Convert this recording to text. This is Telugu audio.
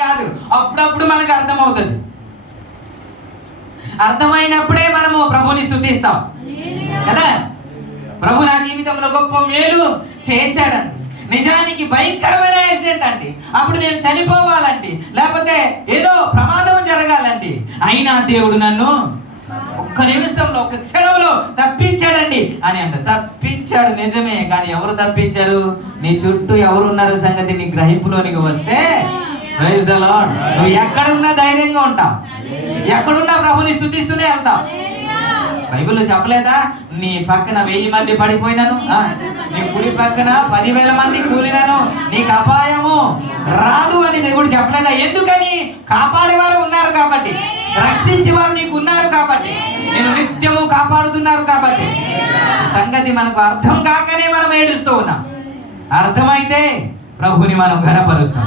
కాదు. అప్పుడప్పుడు మనకు అర్థమవుతుంది. అర్థమైనప్పుడే మనము ప్రభుని స్థుతిస్తాం. కదా? ప్రభు నా జీవితంలో గొప్ప మేలు చేశాడండి. నిజానికి భయంకరమైన యాక్సిడెంట్ అండి. అప్పుడు నేను చనిపోవాలండి. లేకపోతే ఏదో ప్రమాదం జరగాలండి. అయినా దేవుడు నన్ను ఒక్క నిమిషంలో ఒక్క క్షణంలో తప్పించాడండి అని అంట. తప్పించాడు నిజమే కానీ ఎవరు తప్పించారు? నీ చుట్టూ ఎవరున్నారు సంగతి నీ గ్రహింపులోనికి వస్తే నువ్వు ఎక్కడున్నా ధైర్యంగా ఉంటావు. ఎక్కడున్నా ప్రభుని స్థుతిస్తూనే వెళ్తావు. బైబిల్ చెప్పలేదా? నీ పక్కన వెయ్యి మంది పడిపోయినాను నీ కుడి పక్కన పదివేల మంది కూలినాను నీకు అపాయము రాదు అని దేవుడు చెప్పలేదా? ఎందుకని? కాపాడేవారు ఉన్నారు కాబట్టి రక్షించేవారు నీకు ఉన్నారు కాబట్టి నేను నిత్యము కాపాడుతున్నారు కాబట్టి. సంగతి మనకు అర్థం కాకనే మనం ఏడుస్తూ ఉన్నాం. అర్థమైతే ప్రభుని మనం ఘనపరుస్తాం.